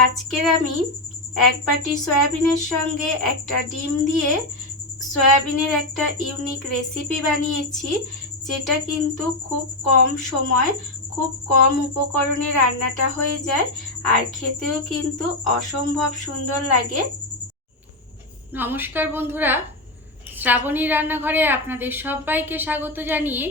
আজকের আমি এক বাটি সয়াবিনের সঙ্গে একটা ডিম দিয়ে সয়াবিনের একটা ইউনিক রেসিপি বানিয়েছি, যেটা কিন্তু খুব কম সময় খুব কম উপকরণে রান্নাটা হয়ে যায় আর খেতেও কিন্তু অসম্ভব সুন্দর লাগে। নমস্কার বন্ধুরা, শ্রাবণী রান্নাঘরে আপনাদের সবাইকে স্বাগত জানিয়ে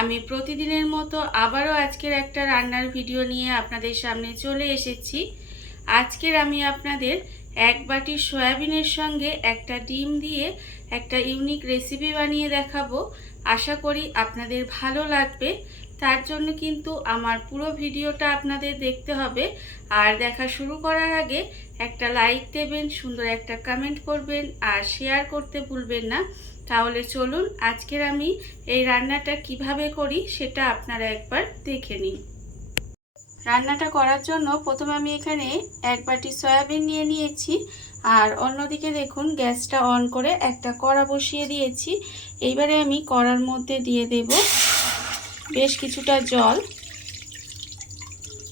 আমি প্রতিদিনের মতো আবারও আজকের একটা রান্নার ভিডিও নিয়ে আপনাদের সামনে চলে এসেছি। আজকের আমি আপনাদের এক বাটি সয়াবিনের সঙ্গে একটা ডিম দিয়ে একটা ইউনিক রেসিপি বানিয়ে দেখাবো। আশা করি আপনাদের ভালো লাগবে। তার জন্য কিন্তু আমার পুরো ভিডিওটা আপনাদের দেখতে হবে। আর দেখা শুরু করার আগে একটা লাইক দেবেন, সুন্দর একটা কমেন্ট করবেন আর শেয়ার করতে ভুলবেন না। তাহলে চলুন আজকের আমি এই রান্নাটা কিভাবে করি সেটা আপনারা একবার দেখে নিন। রান্নাটা করার জন্য প্রথমে আমি এখানে এক বাটি সয়াবিন নিয়ে নিয়েছি আর অন্যদিকে দেখুন গ্যাসটা অন করে একটা কড়া বসিয়ে দিয়েছি। এইবারে আমি কড়ার মধ্যে দিয়ে দেব বেশ কিছুটা জল।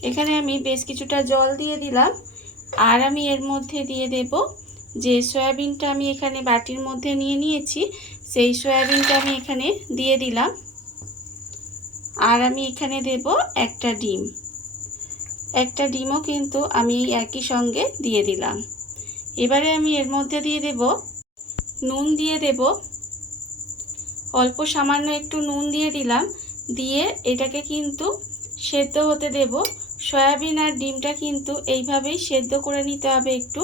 এখানে আমি বেশ কিছুটা জল দিয়ে দিলাম আর আমি এর মধ্যে দিয়ে দেব যে সয়াবিনটা আমি এখানে বাটির মধ্যে নিয়ে নিয়েছি, সেই সয়াবিনটা আমি এখানে দিয়ে দিলাম। আর আমি এখানে দেব একটা ডিম। একটা ডিমও কিন্তু আমি একই সঙ্গে দিয়ে দিলাম। এবারে আমি এর মধ্যে দিয়ে দেব নুন, দিয়ে দেব অল্প সামান্য একটু নুন দিয়ে দিলাম। দিয়ে এটাকে কিন্তু সেদ্ধ হতে দেব। সয়াবিন আর ডিমটা কিন্তু এইভাবেই সেদ্ধ করে নিতে হবে একটু।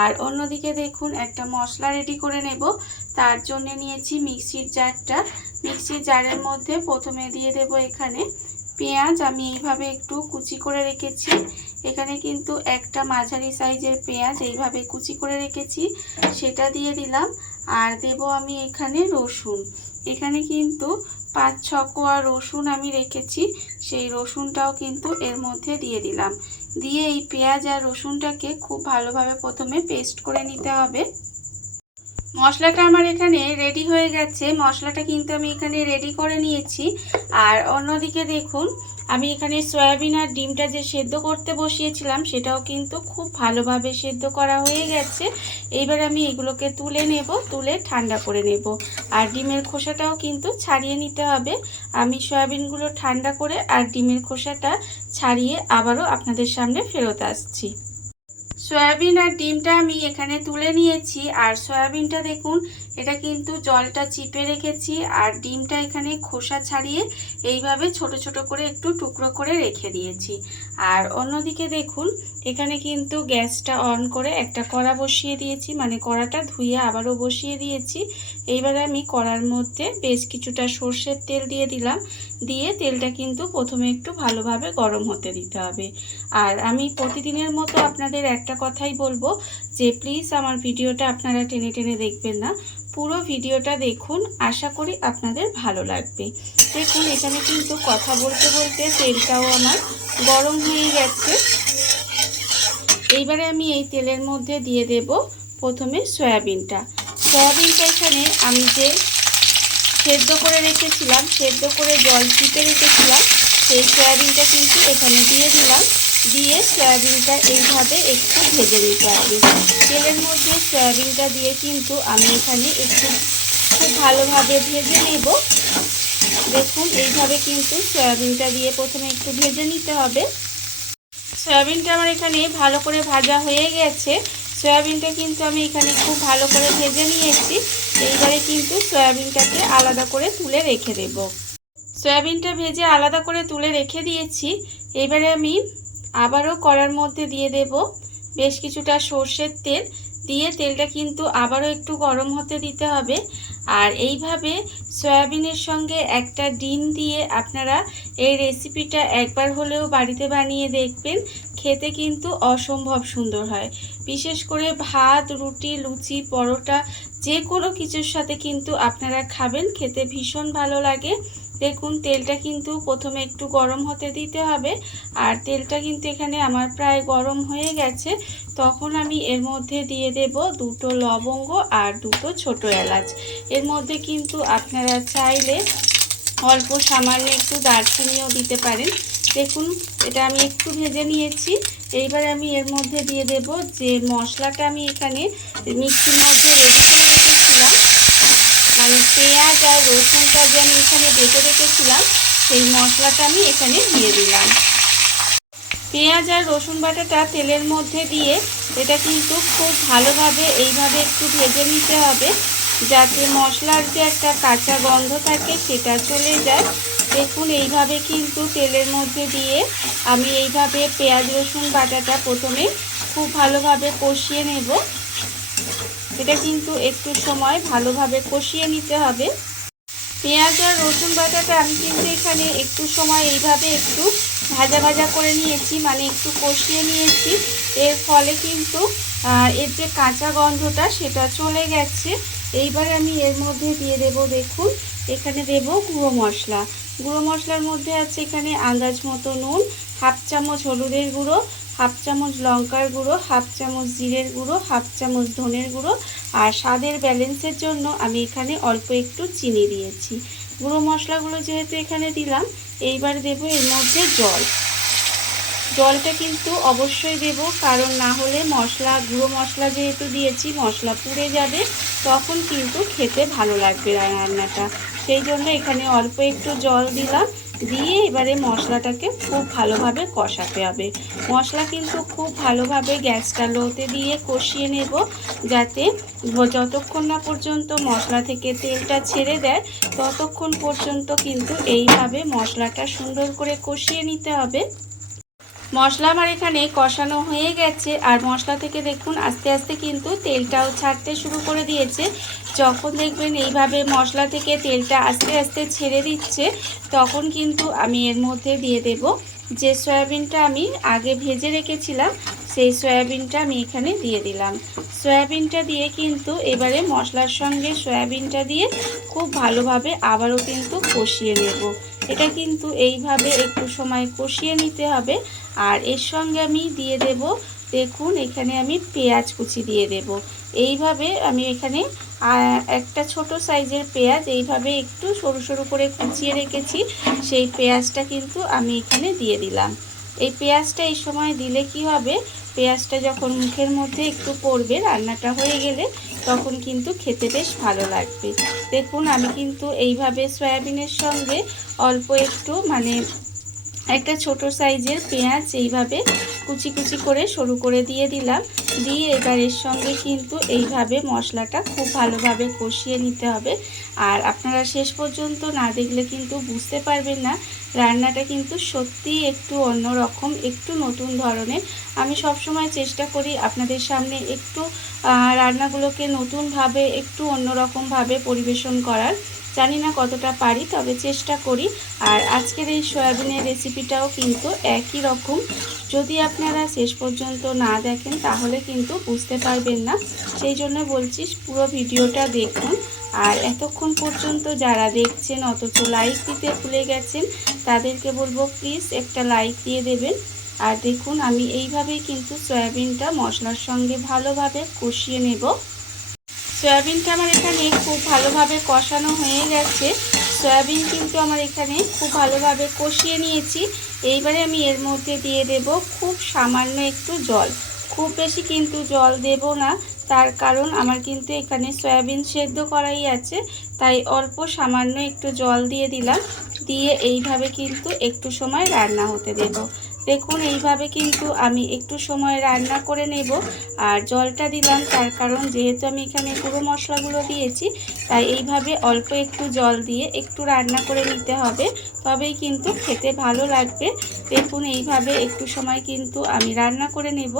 আর অন্যদিকে দেখুন একটা মশলা রেডি করে নেব। তার জন্য নিয়েছি মিক্সির জারটা। মিক্সির জারের মধ্যে প্রথমে দিয়ে দেব এখানে পেঁয়াজ। আমি এইভাবে একটু কুচি করে রেখেছি। এখানে কিন্তু একটা মাঝারি সাইজের পেঁয়াজ এইভাবে কুচি করে রেখেছি, সেটা দিয়ে দিলাম। আর দেব আমি এখানে রসুন। এখানে কিন্তু 5-6 কোয়া রসুন আমি রেখেছি, সেই রসুনটাও কিন্তু এর মধ্যে দিয়ে দিলাম। দিয়ে এই পেঁয়াজ আর রসুনটাকে খুব ভালোভাবে প্রথমে পেস্ট করে নিতে হবে। মশলাটা আমার এখানে রেডি হয়ে গেছে। মশলাটা কিন্তু আমি এখানে রেডি করে নিয়েছি। আর অন্যদিকে দেখুন আমি এখানে সয়াবিন আর ডিমটা যে সেদ্ধ করতে বসিয়েছিলাম সেটাও কিন্তু খুব ভালোভাবে সেদ্ধ করা হয়ে গেছে। এইবার আমি এগুলোকে তুলে নেব, তুলে ঠান্ডা করে নেব। আর ডিমের খোসাটাও কিন্তু ছাড়িয়ে নিতে হবে। আমি সয়াবিনগুলো ঠান্ডা করে আর ডিমের খোসাটা ছাড়িয়ে আবারও আপনাদের সামনে ফেরত আসছি। সয়াবিন আর ডিমটা আমি এখানে তুলে নিয়েছি। আর সয়াবিনটা দেখুন এটা কিন্তু জলটা চিপে রেখেছি আর ডিমটা এখানে খোসা ছাড়িয়ে এইভাবে ছোট ছোট করে একটু টুকরো করে রেখে দিয়েছি। আর অন্যদিকে দেখুন এখানে কিন্তু গ্যাসটা অন করে একটা কড়া বসিয়ে দিয়েছি, মানে কড়াটা ধুয়ে আবারও বসিয়ে দিয়েছি। এইবারে আমি কড়ার মধ্যে বেশ কিছুটা সর্ষের তেল দিয়ে দিলাম। দিয়ে তেলটা কিন্তু প্রথমে একটু ভালোভাবে গরম হতে দিতে হবে। আর আমি প্রতিদিনের মতো আপনাদের একটা কথাই বলবো যে প্লিজ আমার ভিডিওটা আপনারা টেনে টেনে দেখবেন না, পুরো ভিডিওটা দেখুন। আশা করি আপনাদের ভালো লাগবে। দেখুন এখানে কিন্তু কথা বলতে বলতে তেলটাও আমার গরম হয়ে গেছে। এইবারে আমি এই তেলের মধ্যে দিয়ে দেব প্রথমে সয়াবিনটা। সয়াবিনটা এখানে আমি যে সেদ্ধ করে রেখেছিলাম, সেদ্ধ করে জল চিপে রেখেছিলাম, সেই সয়াবিনটা কিন্তু এখানে দিয়ে দিলাম। দিয়ে সয়াবিনটা এইভাবে একটু ভেজে নিতে হবে। তেলের মধ্যে সয়াবিনটা দিয়ে কিন্তু আমি এখানে একটু খুব ভালোভাবে ভেজে নেব। দেখুন এইভাবে কিন্তু সয়াবিনটা দিয়ে প্রথমে একটু ভেজে নিতে হবে। সয়াবিনটা আমার এখানে ভালো করে ভাজা হয়ে গেছে। সয়াবিনটা কিন্তু আমি এখানে খুব ভালো করে ভেজে নিয়েছি। এইবারে কিন্তু সয়াবিনটাকে আলাদা করে তুলে রেখে দেব। সয়াবিনটা ভেজে আলাদা করে তুলে রেখে দিয়েছি। এবারে আমি আবারও কড়ার মধ্যে দিয়ে দেব বেশ কিছুটা সর্ষের তেল। দিয়ে তেলটা কিন্তু আবারও একটু গরম হতে দিতে হবে। আর এইভাবে সয়াবিনের সঙ্গে একটা ডিম দিয়ে আপনারা এই রেসিপিটা একবার হলেও বাড়িতে বানিয়ে দেখবেন। খেতে কিন্তু অসম্ভব সুন্দর হয়। বিশেষ করে ভাত, রুটি, লুচি, পরোটা যে কোনো কিছুর সাথে কিন্তু আপনারা খাবেন, খেতে ভীষণ ভালো লাগে। দেখুন তেলটা কিন্তু প্রথমে একটু গরম হতে দিতে হবে। আর তেলটা কিন্তু এখানে আমার প্রায় গরম হয়ে গেছে। তখন আমি এর মধ্যে দিয়ে দেব 2টো লবঙ্গ আর 2টো ছোট এলাচ। এর মধ্যে কিন্তু আপনারা চাইলে অল্প সামান্য একটু দারচিনিও দিতে পারেন। দেখুন এটা আমি একটু ভেজে নিয়েছি। এইবার আমি এর মধ্যে দিয়ে দেব যে মশলাটা আমি এখানে মিক্সির মধ্যে রেডি করে রেখেছিলাম, মানে পেঁয়াজ আর রসুনটা যে আমি এখানে বেটে রেখেছিলাম সেই মশলাটা আমি এখানে দিয়ে দিলাম। পেঁয়াজ আর রসুন বাটাটা তেলের মধ্যে দিয়ে এটা কিন্তু খুব ভালোভাবে এইভাবে একটু ভেজে নিতে হবে, যাতে মশলার যে একটা কাঁচা গন্ধ থাকে সেটা চলে যায়। দেখুন এইভাবে কিন্তু তেলের মধ্যে দিয়ে আমি এইভাবে পেঁয়াজ রসুন বাটাটা প্রথমে খুব ভালোভাবে কষিয়ে নেব। এটা কিন্তু একটু সময় ভালোভাবে কষিয়ে নিতে হবে। পেঁয়াজ আর রসুন বাটাটা আমি কিন্তু এখানে একটু সময় এইভাবে একটু ভাজা ভাজা করে নিয়েছি, মানে একটু কষিয়ে নিয়েছি। এর ফলে কিন্তু এর যে কাঁচা গন্ধটা সেটা চলে গেছে। এইবারে আমি এর মধ্যে দিয়ে দেব, দেখুন এখানে দেব গুঁড়ো মশলা। গুঁড়ো মশলার মধ্যে আছে এখানে আন্দাজ মতো নুন, হাফ চামচ হলুদের গুঁড়ো, হাফ চামচ লঙ্কার গুঁড়ো, হাফ চামচ জিরের গুঁড়ো, হাফ চামচ ধনের গুঁড়ো, আর স্বাদের ব্যালেন্সের জন্য আমি এখানে অল্প একটু চিনি দিয়েছি। গুঁড়ো মশলাগুলো যেহেতু এখানে দিলাম, এইবার দেব এর মধ্যে জল। জলটা কিন্তু অবশ্যই দেব, কারণ না হলে গুঁড়ো মশলা যেহেতু দিয়েছি মশলা পুড়ে যাবে, তখন কিন্তু খেতে ভালো লাগবে রান্নাটা। সেই জন্য এখানে অল্প একটু জল দিলাম, দিয়ে এবারে মশলাটাকে খুব ভালোভাবে কষাতে হবে। মশলা কিন্তু খুব ভালোভাবে গ্যাসটা লোতে দিয়ে কষিয়ে নেব, যাতে যতক্ষণ না পর্যন্ত মশলা থেকে তেলটা ছেড়ে দেয় ততক্ষণ পর্যন্ত কিন্তু এইভাবে মশলাটা সুন্দর করে কষিয়ে নিতে হবে। মশলা আমার এখানে কষানো হয়ে গেছে, আর মশলা থেকে দেখুন আস্তে আস্তে কিন্তু তেলটাও ছাড়তে শুরু করে দিয়েছে। যখন দেখবেন এইভাবে মশলা থেকে তেলটা আস্তে আস্তে ছেড়ে দিচ্ছে, তখন কিন্তু আমি এর মধ্যে দিয়ে দেব যে সয়াবিনটা আমি আগে ভেজে রেখেছিলাম, সেই সয়াবিনটা আমি এখানে দিয়ে দিলাম। সয়াবিনটা দিয়ে কিন্তু এবারে মশলার সঙ্গে সয়াবিনটা দিয়ে খুব ভালোভাবে আবারও কিন্তু কষিয়ে নেব। এটা কিন্তু এইভাবে একটু সময় কষিয়ে নিতে হবে। আর এর সঙ্গে আমি দিয়ে দেব, দেখুন এখানে আমি পেঁয়াজ কুচি দিয়ে দেব। এইভাবে আমি এখানে একটা ছোট সাইজের পেঁয়াজ এইভাবে একটু সরু সরু করে কুচিয়ে রেখেছি, সেই পেঁয়াজটা কিন্তু আমি এখানে দিয়ে দিলাম। এই পেঁয়াজটা এই সময় দিলে কি হবে, পেঁয়াজটা যখন মুখের মধ্যে একটু পড়বে রান্নাটা হয়ে গেলে, তখন কিন্তু খেতে বেশ ভালো লাগবে। দেখুন আমি কিন্তু এইভাবে সয়াবিনের সঙ্গে অল্প একটু একটা ছোট সাইজের পেঁয়াজ এইভাবে কুচি কুচি করে সরু করে দিয়ে দিলাম। দিয়ে এবার এর সঙ্গে কিন্তু এইভাবে মশলাটা খুব ভালোভাবে কষিয়ে নিতে হবে। আর আপনারা শেষ পর্যন্ত না দেখলে কিন্তু বুঝতে পারবেন না, রান্নাটা কিন্তু সত্যিই একটু অন্যরকম, একটু নতুন ধরনের। আমি সবসময় চেষ্টা করি আপনাদের সামনে একটু রান্নাগুলোকে নতুনভাবে একটু অন্যরকমভাবে পরিবেশন করার। জানি না কতটা পারি, তবে চেষ্টা করি। আর আজকের এই সয়াবিনের রেসিপিটাও কিন্তু একই রকম। যদি আপনারা শেষ পর্যন্ত না দেখেন তাহলে কিন্তু বুঝতে পারবেন না, সেই জন্য বলছি পুরো ভিডিওটা দেখুন। আর এতক্ষণ পর্যন্ত যারা দেখছেন অথচ লাইক দিতে ভুলে গেছেন, তাদেরকে বলবো প্লিজ একটা লাইক দিয়ে দেবেন। আর দেখুন আমি এইভাবেই কিন্তু সয়াবিনটা মশলার সঙ্গে ভালোভাবে কষিয়ে নেব। সয়াবিনটা আমার এখানে খুব ভালোভাবে কষানো হয়ে গেছে। সয়াবিন কিন্তু আমার এখানে খুব ভালোভাবে কষিয়ে নিয়েছি। এইবারে আমি এর মধ্যে দিয়ে দেব খুব সামান্য একটু জল। খুব বেশি কিন্তু জল দেব না, তার কারণ আমার কিন্তু এখানে সয়াবিন সেদ্ধ করাই আছে, তাই অল্প সামান্য একটু জল দিয়ে দিলাম। দিয়ে এইভাবে কিন্তু একটু সময় রান্না হতে দেব। দেখুন এইভাবে কিন্তু আমি একটু সময় রান্না করে নেব। আর জলটা দিলাম তার কারণ যেহেতু আমি এখানে গুঁড়ো মশলাগুলো দিয়েছি, তাই এইভাবে অল্প একটু জল দিয়ে একটু রান্না করে নিতে হবে, তবেই কিন্তু খেতে ভালো লাগবে। দেখুন এইভাবে একটু সময় কিন্তু আমি রান্না করে নেব।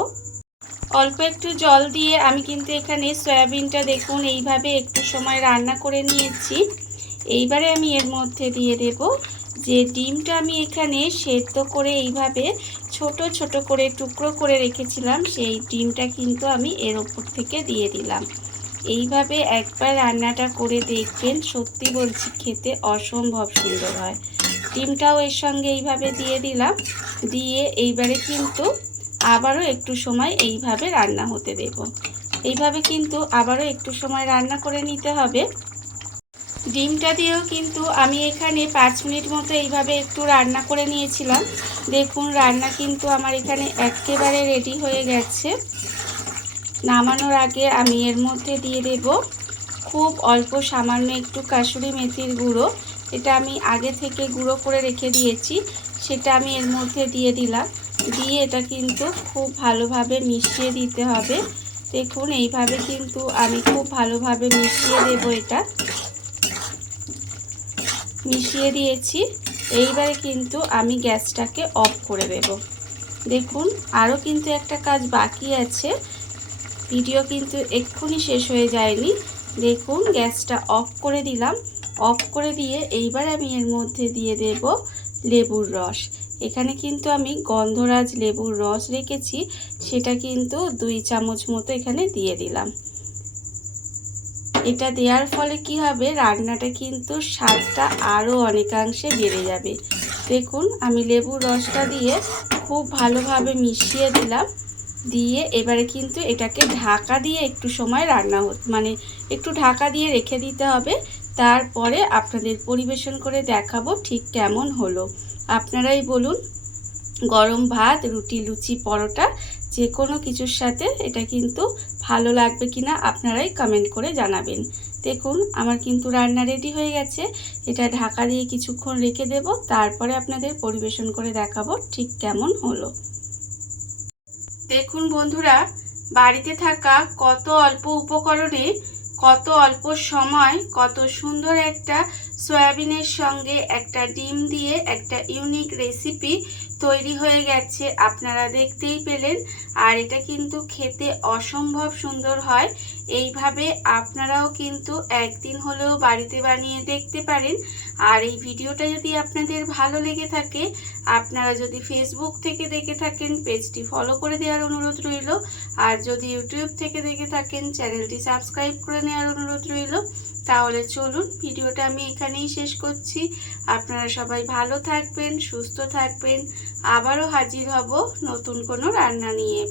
অল্প একটু জল দিয়ে আমি কিন্তু এখানে সয়াবিনটা দেখুন এইভাবে একটু সময় রান্না করে নিয়েছি। এইবারে আমি এর মধ্যে দিয়ে দেব যে ডিমটা আমি এখানে সেদ্ধ করে এইভাবে ছোট ছোট করে টুকরো করে রেখেছিলাম, সেই ডিমটা কিন্তু আমি এর ওপর থেকে দিয়ে দিলাম। এইভাবে একবার রান্নাটা করে দেখবেন, সত্যি বলছি খেতে অসম্ভব সুন্দর হয়। ডিমটাও এর সঙ্গে এইভাবে দিয়ে দিলাম। দিয়ে এইবারে কিন্তু আবারও একটু সময় এইভাবে রান্না হতে দেব। এইভাবে কিন্তু আবারও একটু সময় রান্না করে নিতে হবে। ডিমটা দিয়েও কিন্তু আমি এখানে 5 মিনিট মতো এইভাবে একটু রান্না করে নিয়েছিলাম। দেখুন রান্না কিন্তু আমার এখানে একেবারে রেডি হয়ে গেছে। নামানোর আগে আমি এর মধ্যে দিয়ে দেব খুব অল্প সামান্য একটু কাসুরি মেথির গুঁড়ো। এটা আমি আগে থেকে গুঁড়ো করে রেখে দিয়েছি, সেটা আমি এর মধ্যে দিয়ে দিলাম। দিয়ে এটা কিন্তু খুব ভালোভাবে মিশিয়ে দিতে হবে। দেখুন এইভাবে কিন্তু আমি খুব ভালোভাবে মিশিয়ে দেব। এটা মিশিয়ে দিয়েছি। এইবারে কিন্তু আমি গ্যাসটাকে অফ করে দেব। দেখুন আরও কিন্তু একটা কাজ বাকি আছে, ভিডিও কিন্তু এক্ষুনি শেষ হয়ে যায়নি। দেখুন গ্যাসটা অফ করে দিলাম। অফ করে দিয়ে এইবার আমি এর মধ্যে দিয়ে দেব লেবুর রস। এখানে কিন্তু আমি গন্ধরাজ লেবুর রস রেখেছি, সেটা কিন্তু 2 চামচ মতো এখানে দিয়ে দিলাম। এটা দেওয়ার ফলে কি হবে, রান্নাটা কিন্তু স্বাদটা আরও অনেকাংশে বেড়ে যাবে। দেখুন আমি লেবুর রসটা দিয়ে খুব ভালোভাবে মিশিয়ে দিলাম। দিয়ে এবারে কিন্তু এটাকে ঢাকা দিয়ে একটু সময় রান্না একটু ঢাকা দিয়ে রেখে দিতে হবে। তারপরে আপনাদের পরিবেশন করে দেখাবো ঠিক কেমন হলো। আপনারাই বলুন, গরম ভাত, রুটি, লুচি, পরোটা যে কোনো কিছুর সাথে এটা কিন্তু ভালো লাগবে কিনা আপনারাই কমেন্ট করে জানাবেন। দেখুন আমার কিন্তু রান্না রেডি হয়ে গেছে। এটা ঢাকা দিয়ে কিছুক্ষণ রেখে দেব, তারপরে আপনাদের পরিবেশন করে দেখাবো ঠিক কেমন হলো। দেখুন বন্ধুরা, বাড়িতে থাকা কত অল্প উপকরণে কত অল্প সময় কত সুন্দর একটা সয়াবিনের সঙ্গে একটা ডিম দিয়ে একটা ইউনিক রেসিপি তৈরি হয়ে গেছে, আপনারা দেখতেই পেলেন। আর এটা কিন্তু খেতে অসম্ভব সুন্দর হয়। এইভাবে আপনারাও কিন্তু একদিন হলেও বাড়িতে বানিয়ে দেখতে পারেন। আর এই ভিডিওটা যদি আপনাদের ভালো লেগে থাকে, আপনারা যদি ফেসবুক থেকে দেখে থাকেন পেজটি ফলো করে দেওয়ার অনুরোধ রইল। আর যদি ইউটিউব থেকে দেখে থাকেন চ্যানেলটি সাবস্ক্রাইব করে নেওয়ার অনুরোধ রইল। তাহলে চলুন ভিডিওটা আমি এখানেই শেষ করছি। আপনারা সবাই ভালো থাকবেন, সুস্থ থাকবেন। আবারও হাজির হব নতুন কোনো রান্না নিয়ে।